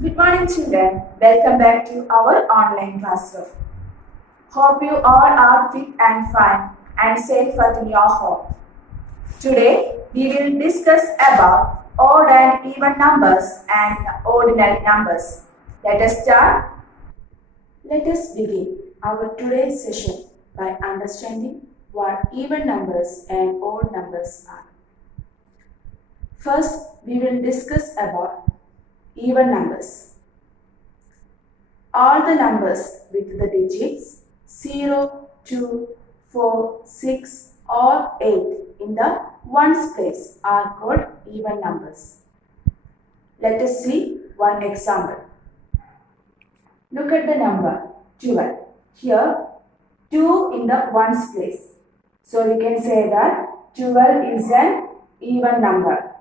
Good morning, children. Welcome back to our online classroom. Hope you all are fit and fine and safe in your home. Today, we will discuss about odd and even numbers and ordinal numbers. Let us start. Let us begin our today's session by understanding what even numbers and odd numbers are. First, we will discuss about even numbers. All the numbers with the digits 0, 2, 4, 6 or 8 in the ones place are called even numbers. Let us see one example. Look at the number 12. Here 2 in the ones place. So we can say that 12 is an even number.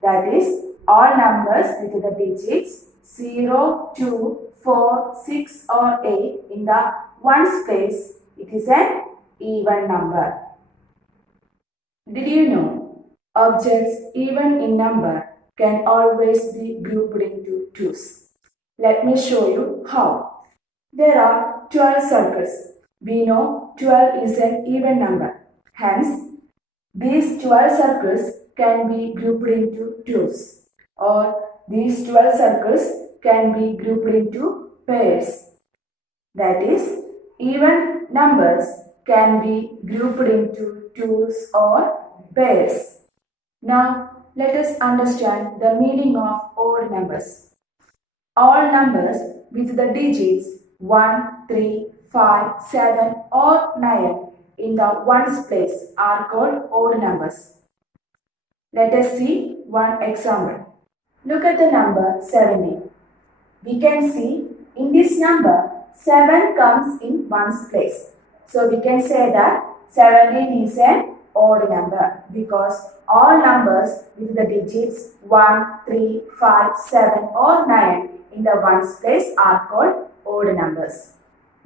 That is all numbers with the digits 0, 2, 4, 6 or 8 in the ones place, it is an even number. Did you know objects even in number can always be grouped into twos? Let me show you how. There are 12 circles. We know 12 is an even number. Hence, these 12 circles can be grouped into twos, or these 12 circles can be grouped into pairs. That is, even numbers can be grouped into twos or pairs. Now, let us understand the meaning of odd numbers. All numbers with the digits 1, 3, 5, 7 or 9 in the ones place are called odd numbers. Let us see one example. Look at the number 70. We can see in this number 7 comes in ones place. So we can say that 17 is an odd number because all numbers with the digits 1, 3, 5, 7 or 9 in the ones place are called odd numbers.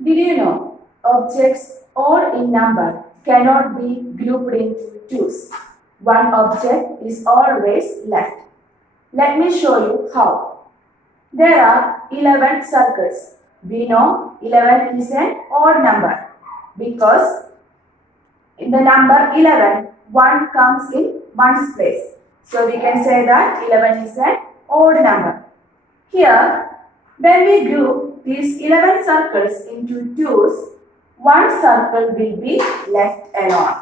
Did you know objects odd in number cannot be grouped into twos? One object is always left. Let me show you how. There are 11 circles. We know 11 is an odd number because in the number 11, 1 comes in ones place. So we can say that 11 is an odd number. Here, when we group these 11 circles into twos, one circle will be left alone.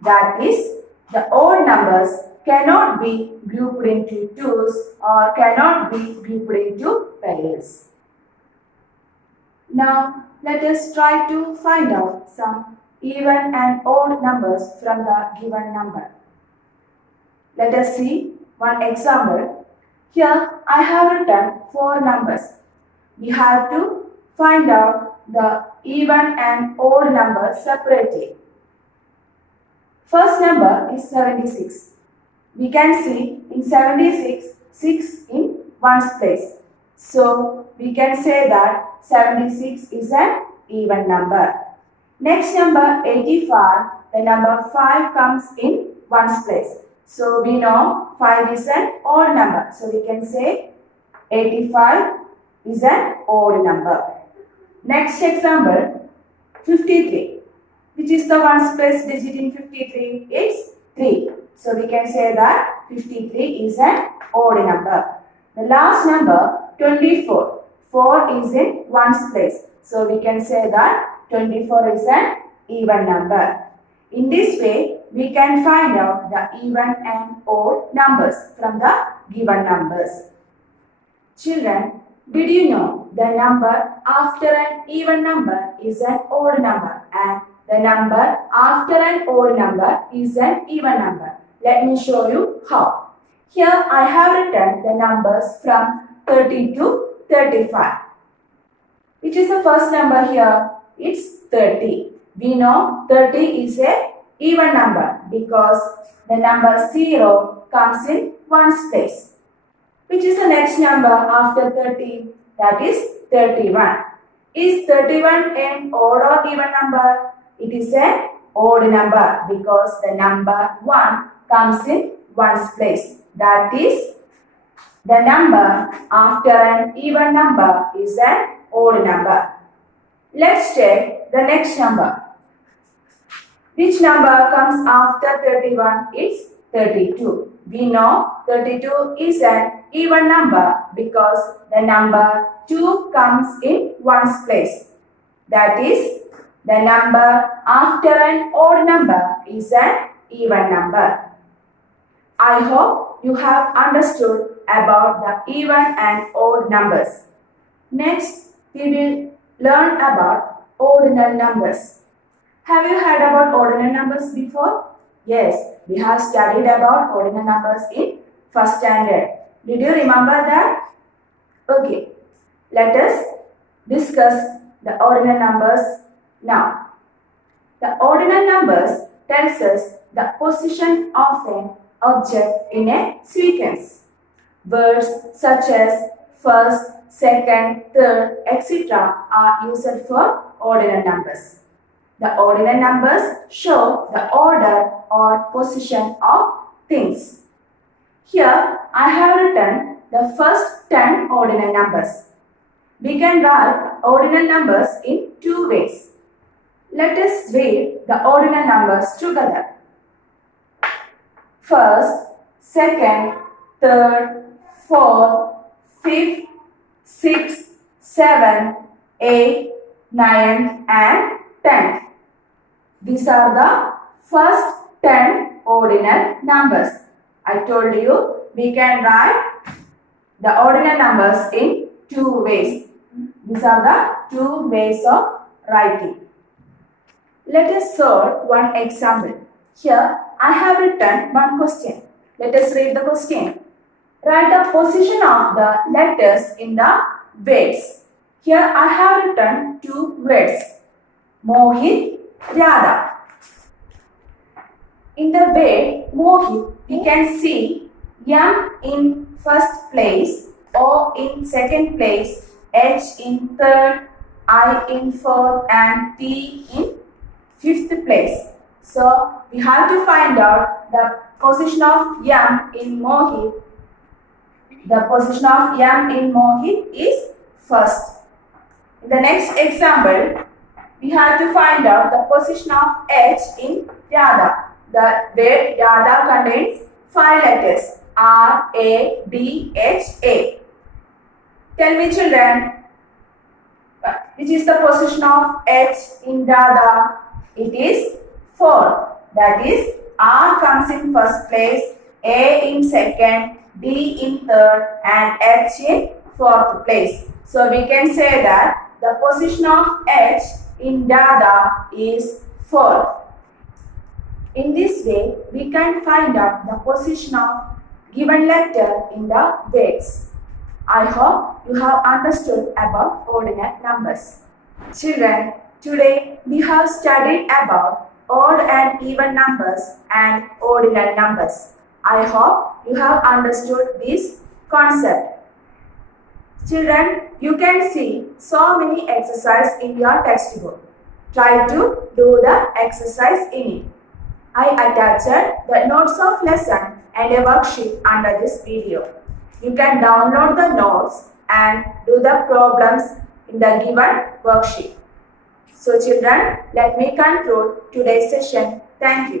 That is, the odd numbers cannot be grouped into twos or cannot be grouped into pairs. Now, let us try to find out some even and odd numbers from the given number. Let us see one example. Here, I have written 4 numbers. We have to find out the even and odd numbers separately. First number is 76. We can see in 76, 6 in ones place. So, we can say that 76 is an even number. Next number 85, the number 5 comes in ones place. So, we know 5 is an odd number. So, we can say 85 is an odd number. Next example, 53. Which is the ones place digit in 53? It's 3. So we can say that 53 is an odd number. The last number 24. 4 is in ones place. So we can say that 24 is an even number. In this way, we can find out the even and odd numbers from the given numbers. Children, did you know the number after an even number is an odd number and the number after an odd number is an even number? Let me show you how. Here I have written the numbers from 30 to 35. Which is the first number here? It's 30. We know 30 is an even number because the number 0 comes in ones place. Which is the next number after 30? That is 31. Is 31 an odd or even number? It is an odd number because the number 1 comes in ones place. That is The number after an even number is an odd number. Let's take the next number. Which number comes after 31? It's 32. We know 32 is an even number because the number 2 comes in ones place. That is, the number after an odd number is an even number. I hope you have understood about the even and odd numbers. Next, we will learn about ordinal numbers. Have you heard about ordinal numbers before? Yes, we have studied about ordinal numbers in first standard. Did you remember that? Okay, let us discuss the ordinal numbers now. The ordinal numbers tells us the position of an object in a sequence. Words such as first, second, third, etc. are used for ordinal numbers. The ordinal numbers show the order or position of things. Here I have written the first 10 ordinal numbers. We can write ordinal numbers in two ways. Let us read the ordinal numbers together. First, second, third, fourth, fifth, sixth, seventh, eighth, ninth and 10th. These are the first 10 ordinal numbers. I told you we can write the ordinal numbers in two ways. These are the two ways of writing. Let us solve one example. Here I have written one question. Let us read the question. Write the position of the letters in the words. Here I have written two words. Mohit, Radha. In the word Mohit, we can see M in first place, O in second place, H in third, I in fourth and T in fifth place. So we have to find out the position of M in Mohit. The position of M in Mohit is first. In the next example, we have to find out the position of H in Radha. The word Radha contains 5 letters R, A, D, H, A. Tell me children, which is the position of H in Radha? It is 4. That is, R comes in first place, A in second, D in third and H in fourth place. So we can say that the position of H in Radha is 4. In this way, we can find out the position of given letter in the words. I hope you have understood about ordinal numbers. Children, today we have studied about odd and even numbers and ordinal numbers. I hope you have understood this concept. Children, you can see so many exercises in your textbook. Try to do the exercise in it. I attached the notes of lesson and a worksheet under this video. You can download the notes and do the problems in the given worksheet. So children, let me conclude today's session. Thank you.